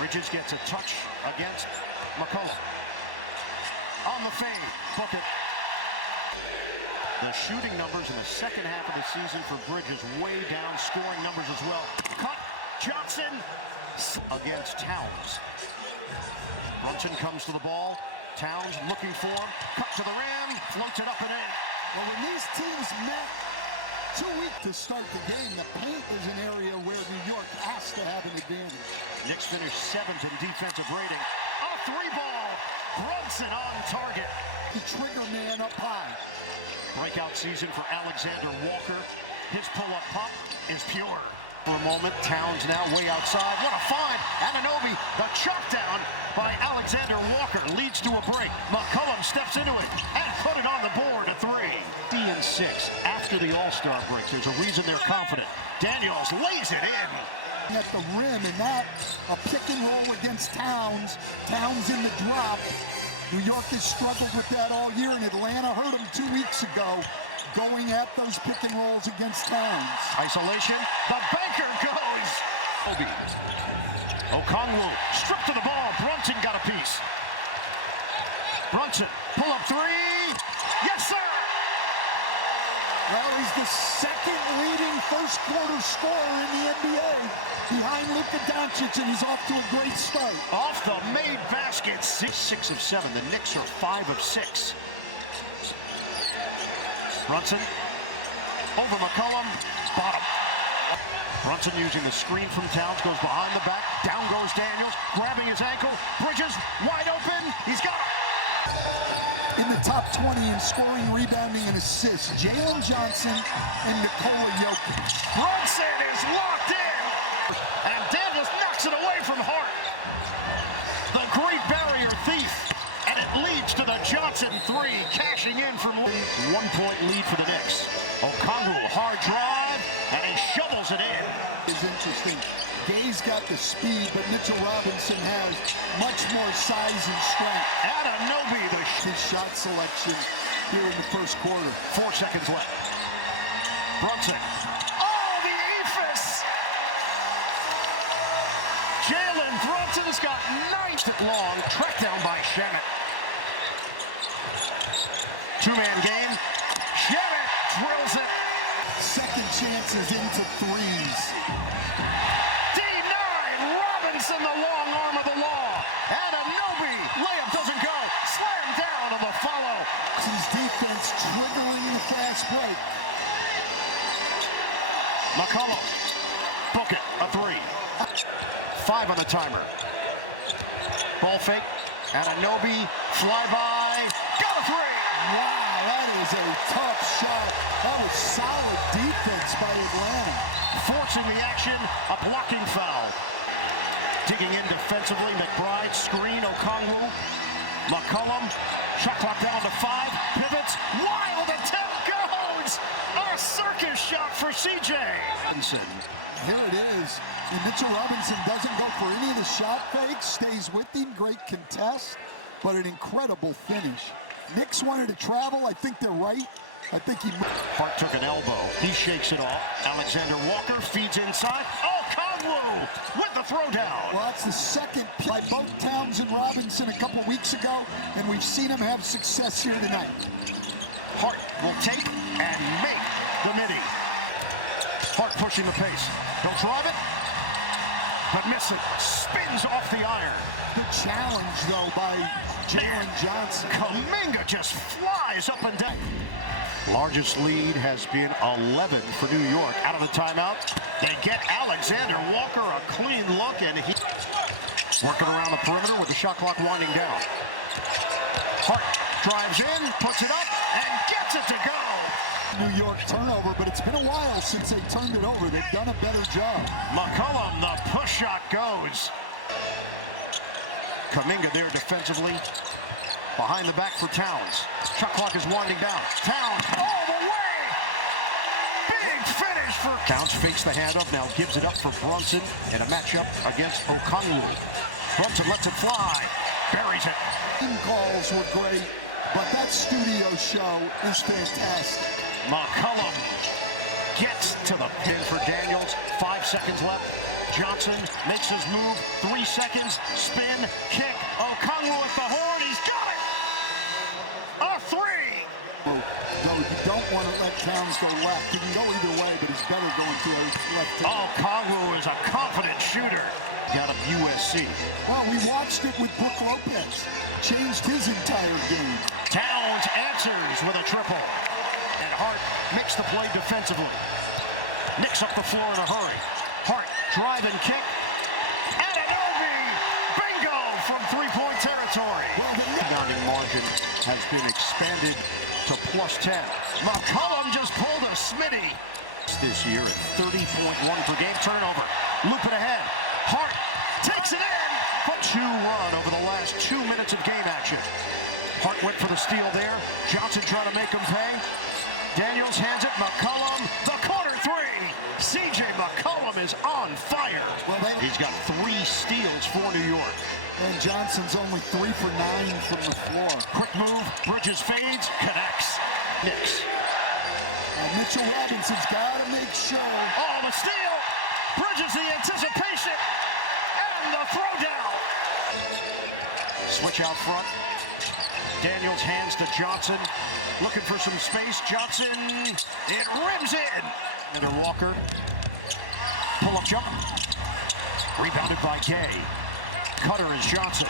Bridges gets a touch against McCullough. On the fade, book it. The shooting numbers in the second half of the season for Bridges way down, scoring numbers as well. Cut, Johnson against Towns. Brunson comes to the ball. Towns looking for him. Cut to the rim, floats it up and in. Well, when these teams met 2 weeks to start the game, the paint is an area where New York has to have an advantage. Knicks finished 7th in defensive rating. A 3-ball. Brunson on target. The trigger man up high. Breakout season for Alexander Walker. His pull-up pop is pure. For a moment, Towns now way outside. What a find! Anunoby, the chop down by Alexander Walker leads to a break. McCollum steps into it and put it on the board, a 3. And 6 after the All-Star break. There's a reason they're confident. Daniels lays it in. At the rim, and that a pick and roll against Towns. Towns in the drop. New York has struggled with that all year, and Atlanta hurt them 2 weeks ago, going at those pick and rolls against Towns. Isolation, the banker goes. Okongwu stripped to the ball. Brunson got a piece. Brunson, pull up 3. Yes, sir. Well, he's the second leading first quarter scorer in the NBA behind Luka Doncic, and he's off to a great start. Off the made basket, 6 of 7. The Knicks are 5 of 6. Brunson over McCollum, bottom. Brunson using the screen from Towns, goes behind the back. Down goes Daniels, grabbing his ankle. Bridges wide open. He's got it. In the top 20 in scoring, rebounding, and assists, Jalen Johnson and Nikola Jokic. Brunson is locked in, and Daniels knocks it away from Hart. The Great Barrier Thief, and it leads to the Johnson 3, cashing in from 1-point lead for the Knicks. Okongwu, hard drive, and he shovels it in. It's interesting. Gay's got the speed, but Mitchell Robinson has much more size and strength. Anunoby, his shot selection here in the first quarter. 4 seconds left. Brunson. Oh, the ephus! Jalen Brunson has got 9 long. Tracked down by Shamet. 2-man game. Shamet drills it. Second chances into 3s. In the long arm of the law. Anunoby, layup doesn't go. Slam down on the follow. His defense triggering the fast break. McCollum, book it, a 3. 5 on the timer. Ball fake. Anunoby, flyby, got a 3. Wow, that is a tough shot. That was solid defense by Atlanta. Forcing the action, a blocking foul. Digging in defensively, McBride, screen, Okongwu, McCollum, shot clock down to 5, pivots, wild attempt goes! A circus shot for CJ. Here it is, and Mitchell Robinson doesn't go for any of the shot fakes, stays with him, great contest, but an incredible finish. Knicks wanted to travel, I think they're right. I think he... Hart took an elbow, he shakes it off. Alexander Walker feeds inside, Okongwu with the throwdown. Well, that's the second by both Towns and Robinson a couple weeks ago, and we've seen him have success here tonight. Hart will take and make the midi. Hart pushing the pace. He'll drive it, but miss it. Spins off the iron. Good challenge, though, by Jalen Johnson. Kuminga just flies up and down. Largest lead has been 11 for New York. Out of the timeout, they get Alexander Walker a clean look, and he working around the perimeter with the shot clock winding down. Hart drives in, puts it up, and gets it to go. New York turnover, but it's been a while since they turned it over. They've done a better job. McCollum, the push shot goes. Kuminga there defensively. Behind the back for Towns. Shot clock is winding down. Towns all the way. Big finish for Towns. Fakes the handoff, now gives it up for Brunson in a matchup against Okongwu. Brunson lets it fly. Buries it. Team calls were great, but that studio show is fantastic. McCollum gets to the pin for Daniels. 5 seconds left. Johnson makes his move, 3 seconds, spin, kick. Okongwu at the horn, he's got it! A three! Though you don't want to let Towns go left. He can go either way, but he's better going to a left. Okongwu is a confident shooter. Out of USC. Well, we watched it with Brook Lopez. Changed his entire game. Towns answers with a triple. And Hart makes the play defensively. Knicks up the floor in a hurry. Hart, drive and kick. Anunoby! Bingo from three-point territory. Well, the rebounding margin has been expanded to +10. McCollum just pulled a smitty this year at 30.1 per game turnover. Loop it ahead. Hart takes it in. A 2-run over the last 2 minutes of game action. Hart went for the steal there. Johnson trying to make him pay. Daniels hands it. McCollum, the corner three. C.J. McCollum is on fire. Well, he's got 3 steals for New York. And Johnson's only 3 for 9 from the floor. Quick move. Bridges fades. Connects. Knicks. Mitchell Robinson's got to make sure. Oh, the steal. Bridges the anticipation. And the throwdown. Switch out front. Daniels hands to Johnson. Looking for some space. Johnson, it rims in. Another Walker. Pull-up jump. Rebounded by Gay. Cutter is Johnson.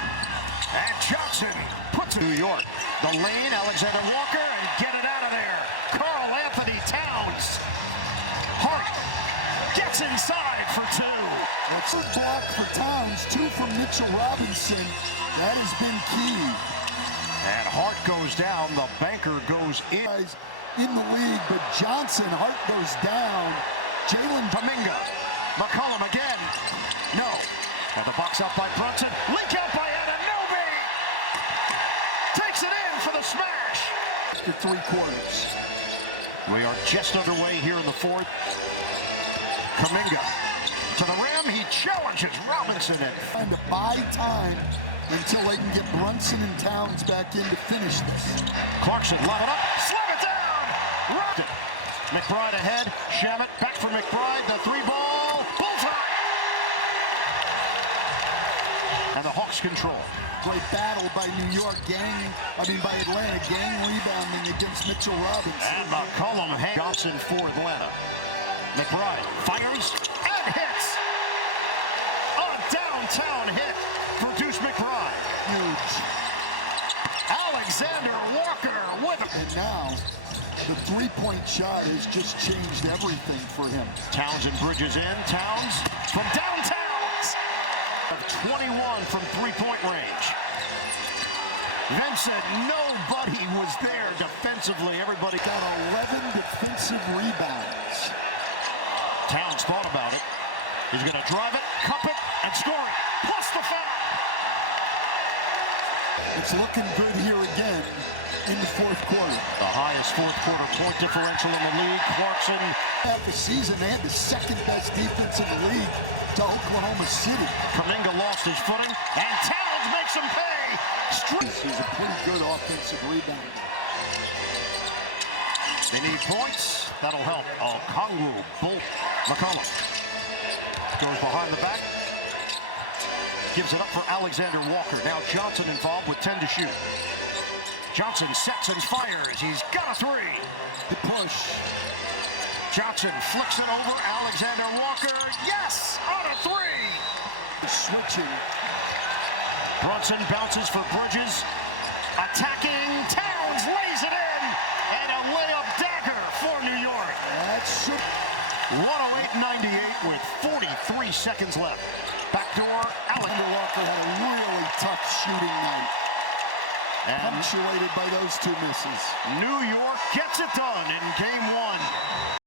And Johnson puts it to New York. The lane, Alexander Walker, and get it out of there. Karl Anthony Towns. Hart gets inside for 2. That's a block for Towns, 2 from Mitchell Robinson. That has been key. And Hart goes down, the banker goes in. In the league, but Johnson, Hart goes down. Jalen Kuminga, McCollum again. No. And the box out by Brunson. Leak out by Anunoby. Takes it in for the smash. After 3 quarters. We are just underway here in the 4th. Kuminga to the rim. He challenges Robinson and trying to buy time until they can get Brunson and Towns back in to finish this. Clarkson level up, slam it down. Rocked it. McBride ahead. Shamet back for McBride. The 3-ball. Bullseye. And the Hawks control. Great battle by by Atlanta, gang rebounding against Mitchell Robinson. And McCollum hands Johnson for Atlanta. McBride fires and hits. A downtown hit for Deuce McBride. Huge. Alexander Walker with it. And now, the 3-point shot has just changed everything for him. Towns and Bridges in. Towns from downtown. 21 from 3-point range. Vincent, nobody was there defensively. Everybody got 11 defensive rebounds. Towns thought about it. He's going to drive it, cup it, and score it. Plus the foul. It's looking good here again in the 4th quarter. The highest 4th quarter point differential in the league. Clarkson. At the season, they had the 2nd best defense in the league to Oklahoma City. Kuminga lost his footing, and Towns makes him pay. He's a pretty good offensive rebounder. They need points. That'll help. Okongwu, Bolt, McCollum. Goes behind the back. Gives it up for Alexander Walker. Now Johnson involved with 10 to shoot. Johnson sets and fires. He's got a 3. The push. Johnson flicks it over. Alexander Walker. Yes! On a 3! Switching. Brunson bounces for Bridges. Attacking. Towns lays it in. And a layup dagger for New York. That's 108-98 with 43 seconds left. Backdoor. Alexander Walker had a really tough shooting night. Punctuated by those 2 misses. New York gets it done in game 1.